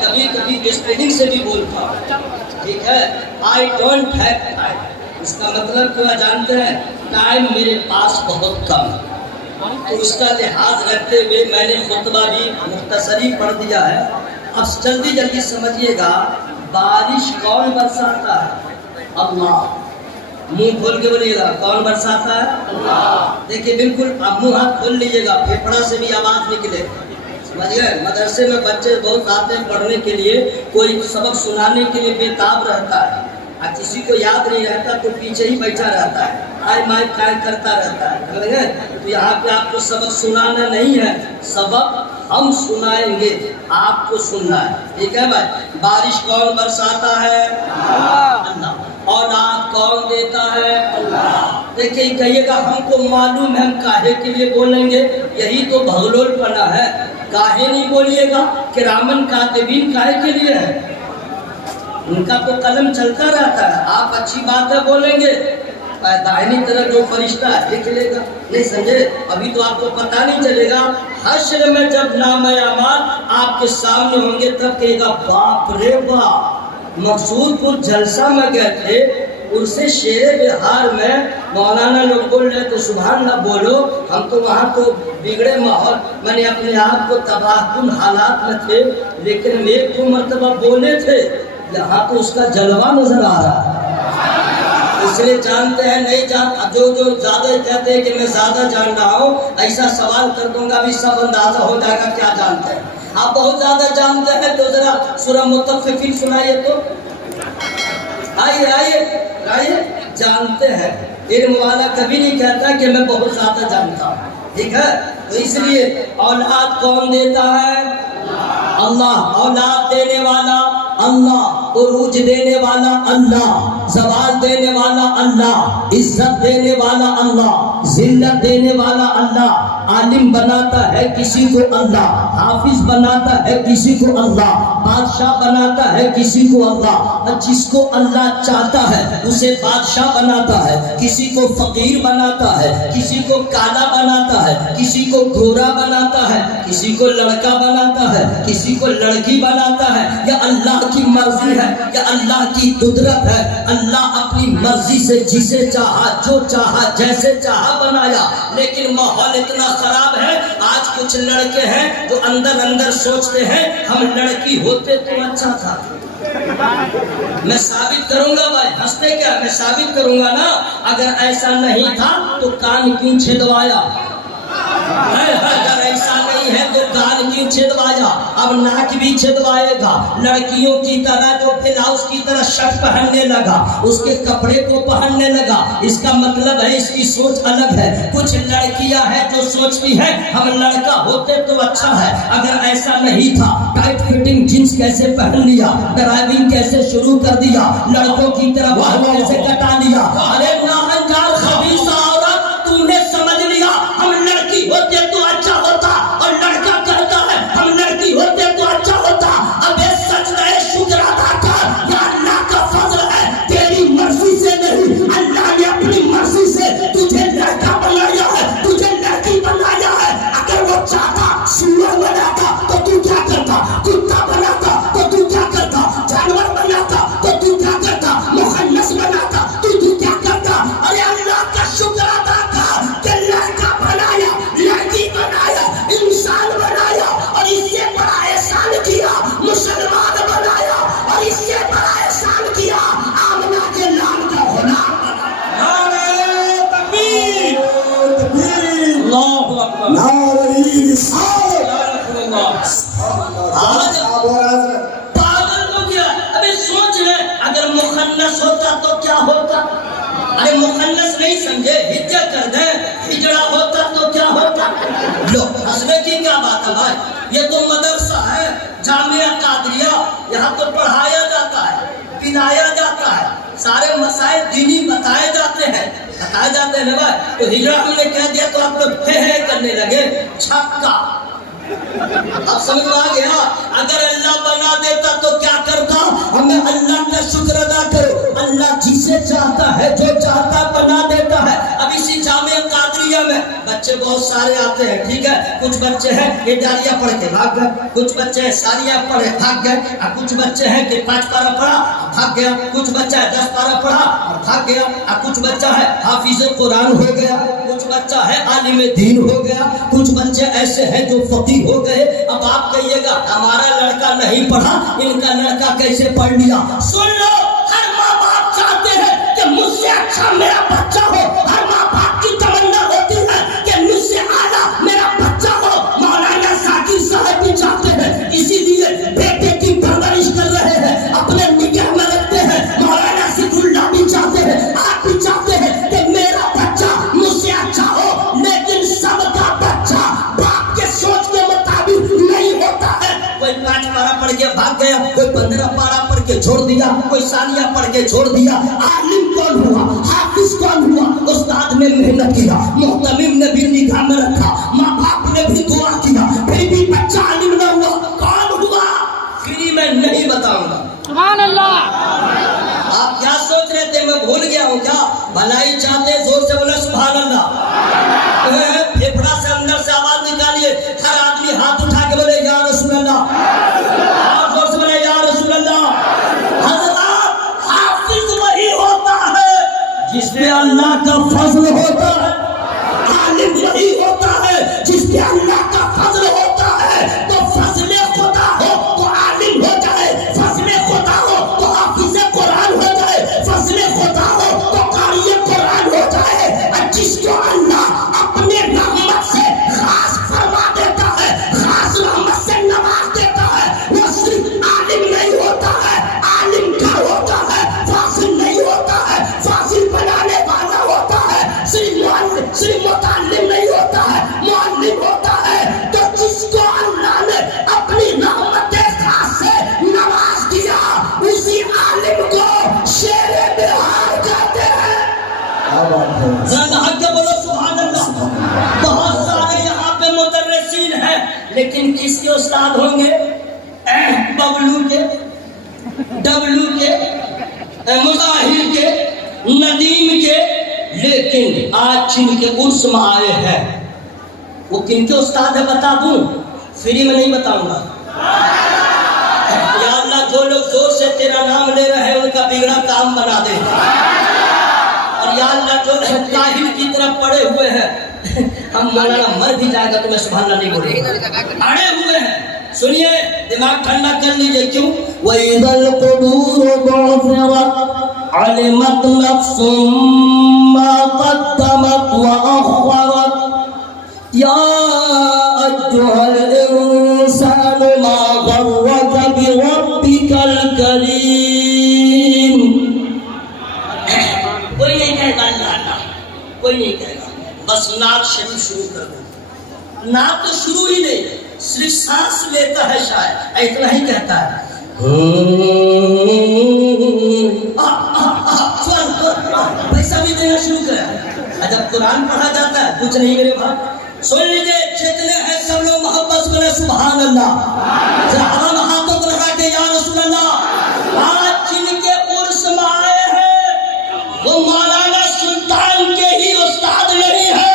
کبھی کبھی اسپیلنگ سے بھی بولتا ہوں، ٹھیک ہے. آئی ڈونٹ ہیو ٹائم، اس کا مطلب کیا جانتے ہیں؟ ٹائم میرے پاس بہت کم ہے. تو اس کا لحاظ رکھتے ہوئے میں نے خطبہ بھی مختصری پڑھ دیا ہے. اب جلدی جلدی سمجھیے گا. بارش کون برساتا ہے؟ اللہ. منہ کھول کے بولیے گا، کون برساتا ہے؟ اللہ. دیکھیے بالکل اب منہ ہاتھ کھول لیجیے گا، پھیپھڑا سے بھی آواز نکلے. سمجھ گئے؟ مدرسے میں بچے بہت آتے ہیں پڑھنے کے لیے، کوئی سبق سنانے کے لیے بےتاب رہتا ہے، اور کسی کو یاد نہیں رہتا تو پیچھے ہی بیٹھا رہتا ہے، آئی مائی کائے کرتا رہتا ہے. سمجھ گئے؟ تو یہاں پہ آپ کو سبق سنانا نہیں ہے، سبق ہم سنائیں گے، آپ کو سننا ہے. ٹھیک ہے بھائی؟ بارش کون برساتا ہے؟ اللہ. اولاد کون دیتا ہے؟ اللہ. دیکھیے کہیے گا ہم کو معلوم ہے، ہم کاہے کے لیے بولیں گے؟ یہی تو بھگلول پنا ہے. کاہے نہیں بولیے گا؟ کرامن کاتبین کاہے کے لیے ہے؟ ان کا تو قلم چلتا رہتا ہے. آپ اچھی باتیں بولیں گے، دائنی طرف جو فرشتہ ہے لکھ لے گا. نہیں سمجھے؟ ابھی تو آپ کو پتہ نہیں چلے گا. حشر میں جب نام اعمال آپ کے سامنے ہوں گے تب کہے گا باپ رے باپ. مقصود پور جلسہ میں گئے تھے، ان سے شیر بہار میں مولانا لوگ بول رہے تو سبحان اللہ بولو. ہم تو وہاں تو بگڑے ماحول، میں نے اپنے آپ کو تباہ کن حالات میں تھے، لیکن ایک دو مرتبہ بولے تھے. یہاں تو اس کا جلوہ نظر آ رہا ہے. اس لیے جانتے ہیں نہیں جان، جو زیادہ کہتے ہیں کہ میں زیادہ جان رہا ہوں، ایسا سوال کر دوں گا بھی سب اندازہ ہو جائے گا کیا جانتے ہیں. آپ بہت زیادہ جانتے ہیں تو ذرا سورہ مطففین سنائیے تو. آئیے آئیے آئیے. جانتے ہیں، علم والا کبھی نہیں کہتا کہ میں بہت زیادہ جانتا ہوں. ٹھیک ہے؟ تو اس لیے اولاد کون دیتا ہے؟ اللہ. اولاد دینے والا اللہ، عروج دینے والا اللہ، زوال دینے والا اللہ، عزت دینے والا اللہ، ذلت دینے والا اللہ. عالم بناتا ہے کسی کو اللہ، حافظ بناتا ہے کسی کو اللہ، بادشاہ بناتا ہے کسی کو اللہ. اور جس کو اللہ چاہتا ہے اسے بادشاہ بناتا ہے، کسی کو فقیر بناتا ہے، کسی کو کالا بناتا ہے، کسی کو گورا بناتا ہے، کسی کو لڑکا بناتا ہے، کسی کو لڑکی بناتا ہے. یا اللہ کی مرضی ہے یا اللہ کی قدرت ہے. اللہ اپنی مرضی سے جسے چاہا، جو چاہا، جیسے چاہا بنایا. لیکن ماحول اتنا خراب ہے، آج کچھ لڑکے ہیں جو اندر اندر سوچتے ہیں ہم لڑکی ہوتے تو اچھا تھا. میں ثابت کروں گا بھائی، ہنستے کیا؟ میں ثابت کروں گا نا. اگر ایسا نہیں تھا تو کان کیوں چھدوایا؟ اگر ایسا نہیں ہے تو کان کیوں چھدوایا؟ اب ناک بھی چھدوائے گا. لڑکیوں کی طرح جو بلاؤز کی طرح شرٹ پہننے لگا، اس کے کپڑے کو پہننے لگا. اس کا مطلب ہے اس کی سوچ الگ ہے. کچھ لڑکیاں ہیں جو سوچتی ہیں ہم لڑکا ہوتے تو اچھا ہے. اگر ایسا نہیں تھا، ٹائٹ فٹنگ جینس کیسے پہن لیا، ڈرائیونگ کیسے شروع کر دیا، لڑکوں کی طرح بال کیسے کٹا لیا. ارے ناہنجار خبیثہ عورت، تم نے سمجھ لیا ہم لڑکی ہوتے تو اچھا ہوتا، اور لڑکا کہتا ہے ہم لڑکی ہوتے تو اچھا ہوتا. اب یہ سجدہ شکر ادا کر، یا اللہ کا فضل ہے تیری مرضی سے نہیں، اللہ نے اپنی مرضی سے تجھے لڑکا بنایا ہے، تجھے لڑکی بنایا ہے. اگر وہ چاہتا سور بناتا تو تو کیا کرتا؟ کتا بناتا تو تو کیا کرتا؟ جانور بناتا تو تو کیا کرتا؟ مخنث بناتا تو تو کیا کرتا؟ ارے اللہ کا شکر ادا کر کہ لڑکا بنایا، لڑکی بنایا، انسان بنایا، اور اس سے بڑا احسان کیا مسلمان بنایا، اور اس سے بڑا احسان کیا آمنہ کے لال کا غلام بنایا. نعرہ تکبیر، اللہ اکبر. نعرہ رسالت. آج پاگل ہو گیا. ابھی سوچ لے اگر مخنث ہوتا تو کیا ہوتا؟ ارے مخنث نہیں سمجھے، ہجا کر دیں، ہجڑا ہوتا تو کیا ہوتا؟ لو ہنسنے کی کیا بات ہے بھائی؟ یہ تو مدرسہ ہے، جامعہ قادریہ. یہاں تو پڑھایا جاتا ہے، پلایا جاتا ہے، سارے مسائل دینی بتائے جاتے ہیں نا بھائی. تو ہجڑا ہم نے کہہ دیا تو آپ لوگ ہے کرنے لگے. چھکا. اب سمجھ آ گیا؟ اگر اللہ بنا دیتا تو کیا کرتا؟ ہمیں اللہ کا شکر ادا کرو. اللہ جسے چاہتا ہے جو چاہتا بنا دیتا ہے. اب اسی جامعہ قادریہ میں بچے بہت سارے آتے ہیں، ٹھیک ہے، کچھ بچے ہیں یہ ڈالیاں پڑھ کے بھاگ گئے، کچھ بچے ہیں ساریاں پڑھے بھاگ گئے، اور کچھ بچے ہیں کہ 5 پارہ پڑھا اور بھاگ گیا، کچھ بچہ ہے 10 پارہ پڑھا اور بھاگ گیا، اور کچھ بچہ ہے حافظ قرآن ہو گیا، کچھ بچہ ہے عالم دین ہو گیا، کچھ بچے ایسے ہیں جو فقیہ ہو گئے۔ اب آپ کہیے گا ہمارا لڑکا نہیں پڑھا، ان کا لڑکا کیسے پڑھ لیا؟ سن لو، ہر ماں باپ چاہتے ہیں کہ مجھ سے اچھا میرا بچہ ہو، ہر ماں باپ کی تمنا ہوتی ہے کہ مجھ سے اعلیٰ میرا بچہ ہو۔ مولانا ذاکر صاحب بھی چاہتے ہیں، اسی لیے بیٹے کی پرورش کر رہے ہیں، اپنے نگاہ میں رکھتے ہیں۔ مولانا ذکر اللہ بھی چاہتے ہیں، آپ بھی چاہتے ہیں کہ میرا بچہ مجھ سے اچھا ہو، لیکن سب کا بچہ باپ کے سوچ کے مطابق نہیں ہوتا ہے۔ کوئی 5 پارہ پڑھ کے بھاگ گیا، کوئی 15 پارہ پڑھ کے چھوڑ دیا، کوئی ثانیہ پڑھ کے چھوڑ دیا۔ عالم کون ہوا؟ حافظ کون ہوا؟ استاد نے محنت کیا، محتمم نے بھی نگاہ میں رکھا، ماں باپ نے بھی دعا کیا، پھر بھی بچہ عالم نہ ہوا۔ کون ہوا؟ فری میں نہیں بتاؤں گا۔ سبحان اللہ۔ آپ کیا سوچ رہے تھے میں بھول گیا ہوں کیا؟ بھلائی چاہتے زور سے بولے سبحان اللہ۔ پھیپڑا سے اندر سے آواز نکالیے، ہر آدمی ہاتھ اٹھا کے بولے یا رسول اللہ، اور زور سے بولے یا رسول اللہ۔ حضرات، حافظ وہی ہوتا ہے جس پہ اللہ کا فضل ہوتا ہے، عالم وہی ہوتا ہے جس پہ اللہ کا فضل ہوتا ہے۔ تو فضل خدا ہو تو عالم ہو جائے، فضل خدا ہو تو حافظ قرآن ہو جائے، فضل خدا ہو تو قاری قرآن ہو جائے۔ اور جس کو اللہ اپنے رحمت سے خاص فرما دیتا ہے، خاص رحمت سے نواز دیتا ہے، وہ صرف عالم نہیں ہوتا ہے، عالم کا ہوتا ہے، فاضل نہیں ہوتا ہے، فاضل بنانے والا ہوتا ہے، صرف متعلم نہیں ہوتا ہے، معلم ہوتا ہے۔ تو جس کو اللہ نے اپنی رحمت خاص سے نواز دیا، اسی عالم کو شیر بہار کہتے ہیں۔ بولو سبحان اللہ۔ بہت سارے یہاں پہ مدرسین ہیں، لیکن کس کے استاد ہوں گے؟ ببلو کے، ڈبلو کے، مظاہر کے، ندیم کے۔ لیکن آج جن کے عرس میں آئے ہیں وہ کن کے استاد ہے بتا دوں؟ فری میں نہیں بتاؤں گا۔ یا اللہ، جو لوگ زور سے تیرا نام لے رہے ہیں ان کا بگڑا کام بنا دے، اور یا اللہ جو کاہل کی طرف پڑے ہوئے ہیں، ہم مولانا مر بھی جائے گا تو میں سبحان اللہ نہیں بولوں گا، اڑے ہوئے ہیں۔ سنیے، دماغ ٹھنڈا کر لیجئے، کیوں؟ وَإِذَا الْقُبُورُ بُعْثِرَتْ عَلِمَتْ نَفْسٌ مَّا قَدَّمَتْ وَأَخَّرَتْ يَا أَيُّهَا الْإِنسَانُ مَا غَرَّكَ بِرَبِّكَ الْكَرِيمِ۔ کوئی نہیں کہے گا اللہ اللہ، کوئی نہیں کہے گا، بس نعت شریف شروع کر دو۔ نعت تو شروع ہی نہیں، صرف سانس لیتا ہے شاید، اتنا ہی کہتا ہے۔ پیسہ بھی دینا شروع کرا۔ جب قرآن پڑھا جاتا ہے کچھ نہیں میرے بھائی۔ سن لیجیے، جتنے ہیں سب لوگ محبت سے بولے سبحان اللہ۔ ذرا ہم ہاتھوں کو لگا کے یا رسول اللہ۔ آج جن کے عرس میں آئے ہیں وہ مولانا سلطان کے ہی استاد نہیں ہے۔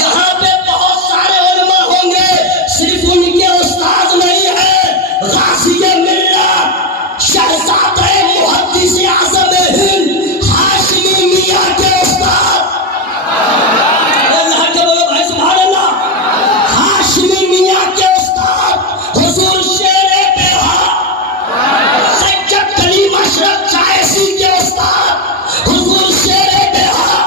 یہاں پہ بہت سارے علماء ہوں گے، صرف ان کے استاد نہیں ہے۔ غازی ملت، شہزادہ محدث اعظم ہند ہاشمی میاں کے استاد، اللہ کے بولو بھائی سبحان اللہ، ہاشمی میاں کے استاد حضور شیر بہار، سید کلیم اشرف چائسی کے استاد حضور شیر بہار،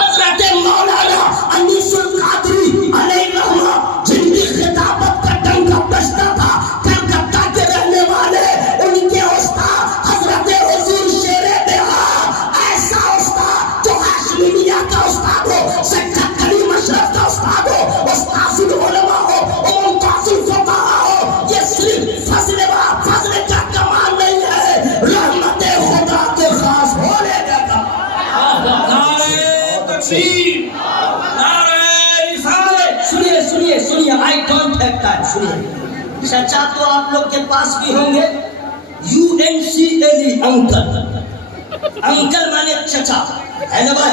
حضرت مولانا انیس القادری علیہ الرحمہ، جن کی خطابت کا ڈنکا بجتا تھا، کلکتہ کے رہنے والے، ان کے استاد حضرت حضور شیر بہار۔ ایسا استاد جو ہاشمی میاں کا استاد ہو، سید کلیم اشرف کا استاد ہو، استاذ العلماء ہو، ممتاز الفقہاء ہو، یہ صرف فضل کا کمال نہیں ہے، رحمت خدا کے خاص ہونے کا کمال۔ نعرہ تکبیر، نعرہ رسالت۔ سنیے سنیے سنیے، آئی ڈونٹ ہیو ٹائم۔ سنیے، چچا تو آپ لوگ کے پاس بھی ہوں گے، UNCLE انکل، انکل مانے چچا ہے نا بھائی،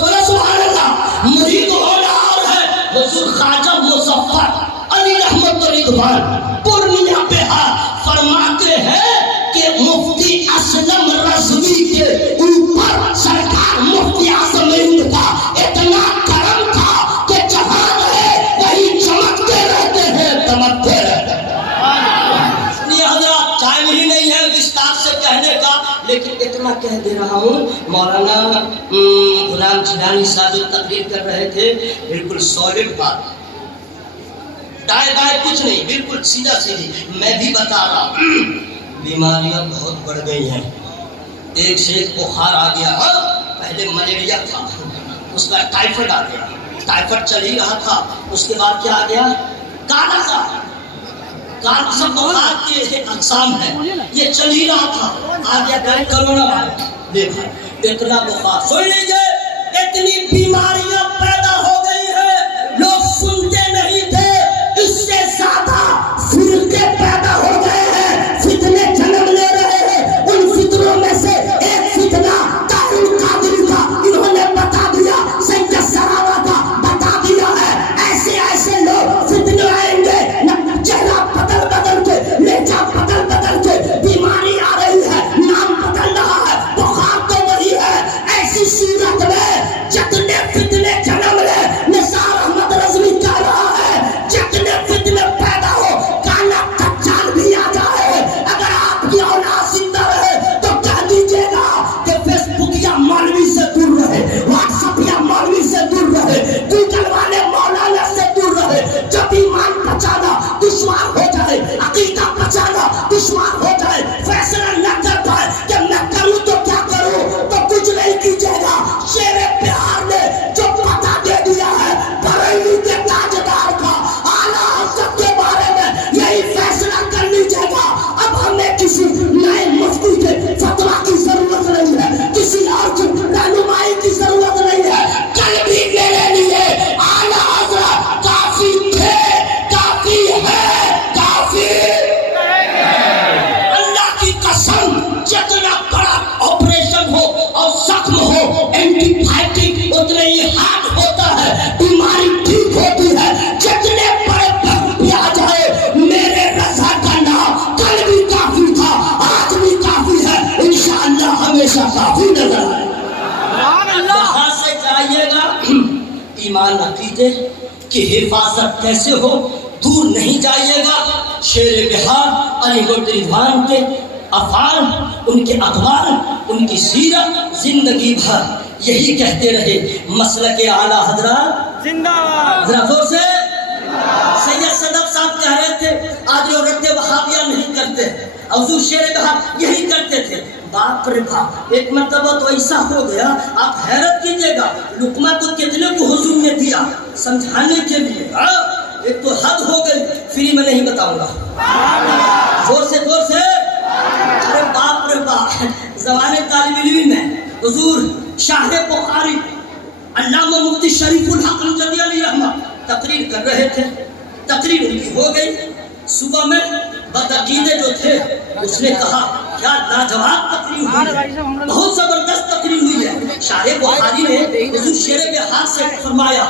بولو سبحان اللہ. مرید ہونا اور ہے حضور خواجہ مظفر علی رحمت رضوان پورنیہ بہار فرماتے ہیں کہ مفتی اسلم رضوی کے اوپر سرکار مفتی اعظم ہند کا اتنا کرم تھا کہ جہاں رہے وہی چمکتے رہتے ہیں دمکتے رہتے ہیں. یہ حضرات ٹائم ہی نہیں ہے وستار سے کہنے کا، لیکن اتنا کہہ دے رہا ہوں. مولانا غلام جیلانی صاحب جو تقریر کر رہے تھے بالکل سالڈ بات، دائیں بائیں کچھ نہیں، بالکل سیدھا سیدھی. میں بھی بتا رہا ہوں بیماریاں بہت بڑھ گئی ہیں. ایک سے ایک بخار آ گیا. پہلے ملیریا تھا، اس کا ٹائیفائڈ آ گیا. ٹائیفائڈ چل ہی رہا تھا، اس کے بعد کیا آ گیا؟ کالا سا. کالا سا بخار کے اقسام ہیں، یہ چل ہی رہا تھا. آ گیا کرونا وائرس. دیکھا اتنا بخار، سن لیجیے اتنی بیماریاں پیدا ہو گئی ہیں، لوگ سنتے نہیں تھے. اس سے زیادہ فرقے پیدا ہو گئے ہیں، فتنے جنم لے رہے ہیں. ان فتنوں میں سے ایک فتنہ طاہر قادری کا انہوں نے بتا دیا، سید سراوا کا بتا دیا ہے. ایسے ایسے لوگ فتنے آئیں گے، چہرہ بدل بدل کے، لہجہ بدل بدل کے، بیماری آ رہی ہے، نام بدل رہا ہے، بخار تو وہی ہے. ایسی صورت میں جتنے فتنے جنم لے، نثار احمد رضوی کہہ رہا ہے جتنے فتنے پیدا ہو، کالا دجال بھی آ جائے. اگر آپ کی اولاد زندہ رہے تو کہہ دیجیے گا کہ فیس بک یا مولوی سے دور رہے، واٹس ایپ یا مولوی سے دور رہے، گوگل والے مولانا سے دور رہے. جب ایمان بچانا دشوار ہو جائے، عقیدہ بچانا دشوار ہو جائے، فیصلہ نہ کر پائے کہ میں کروں تو کیا کروں، تو کچھ نہیں کیجیے گا. شیر بہار نے جو پتہ دے دیا ہے بریلی کے تاجدار کا، اعلیٰ حضرت کے بارے میں یہی فیصلہ کر لیجیے گا. اب ہمیں کسی نئے مفتی کے فتویٰ کی ضرورت نہیں ہے، کسی اور کی رہنمائی کی ضرورت نہیں ہے. کل بھی میرے لیے اعلیٰ حضرت کافی تھے، کافی ہے، کافی. اللہ کی قسم جتنا بڑا آپریشن ہو اور زخم ہو، اینٹی بائیوٹک اتنا ہی ہارڈ ہوتا ہے، بیماری ٹھیک ہوتی ہے. جتنے بڑے بخت بھی آ جائے، میرے رضا کا نام کل بھی کافی تھا، آج بھی کافی ہے، انشاءاللہ ہمیشہ کافی نظر آئے. وہاں سے جائیے گا ایمان عقیدے کی حفاظت کیسے ہو، دور نہیں جائیے گا. شیر بہار علی گڑھ رضوان کے افعال، ان کے اقوال، ان کی سیرت زندگی بھر یہی کہتے رہے. مسلک اعلیٰ حضرات زندہ باد. ذرا زور سے. سید صدف صاحب کہہ رہے تھے آج لوگ رد وہابیہ نہیں کرتے، حضور شیر بہار یہی کرتے تھے. باپ رے باپ، ایک مرتبہ تو ایسا ہو گیا آپ حیرت کیجیے گا، لقمہ تو کتنے کو حضور نے دیا سمجھانے کے لیے. ایک تو حد ہو گئی، فری میں نہیں بتاؤں گا. زور سے زور سے. ارے باپ رے باپ، زمانے طالب علم میں حضور شاہ بخاری علامہ مفتی شریف الحق نجدی علیہ رحمت تقریر کر رہے تھے. تقریر ان کی ہو گئی. صبح میں بدعقیدے جو تھے اس نے کہا کیا لاجواب تقریر ہوئی ہے، بہت زبردست تقریر ہوئی ہے. شاہ بخاری نے حضور شیر بہار سے فرمایا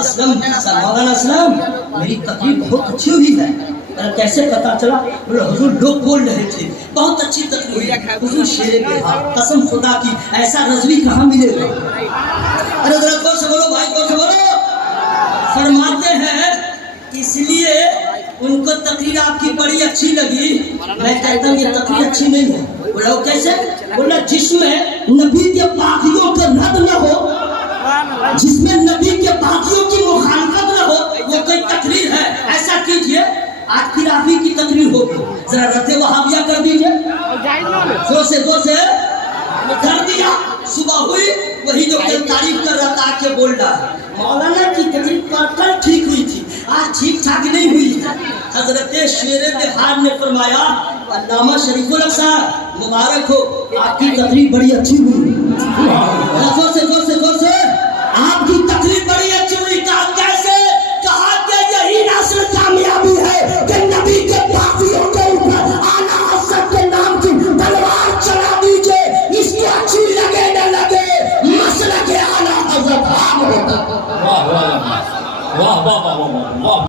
اسلم مولانا اسلم میری تقریر بہت اچھی ہوئی ہے. کیسے پتا چلا؟ بولے حضور لوگ بول رہے تھے بہت اچھی تقریر ہوئی. حضور شیر بہار قسم خدا کی ایسا رضوی کہاں ملے گا. ارے ذرا کون سے بولو بھائی، کون سے بولو. فرماتے ہیں اس لیے ان کو تقریر آپ کی بڑی اچھی لگی. میں کہتا ہوں یہ تقریر اچھی نہیں ہے. بولا کیسے؟ بولا جس میں نبی کے باغیوں کا رد نہ ہو، جس میں نبی کے باغیوں کی مخالفت نہ ہو، وہ کوئی تقریر ہے. ایسا کیجئے آج کی رافی کی تقریر ہوگی، ذرا رد وہابیہ کر دیجئے. زور سے زور سے کر دیا. صبح ہوئی وہی جو کل تعریف کر رہا تھا آ کے بول رہا ہے مولانا کی تقریر کل ٹھیک ہوئی تھی، آج ٹھیک ٹھاک نہیں ہوئی ہے. حضرت شیر بہار نے فرمایا علامہ شریف الحق صاحب مبارک ہو، آپ کی تقریر بڑی اچھی ہوئی. زور سے زور سے زور سے. آپ کی تقریر بڑی اچھی ہوئی. کہا کیسے؟ کہا کہ یہی نسل کامیابی ہے کہ نبی کے باغیوں کے اوپر اعلیٰ حضرت کے نام کی تلوار چلا دیجئے، اس کو اچھی لگے نہ لگے ہوتا ہے۔ واہ واہ واہ واہ واہ واہ واہ واہ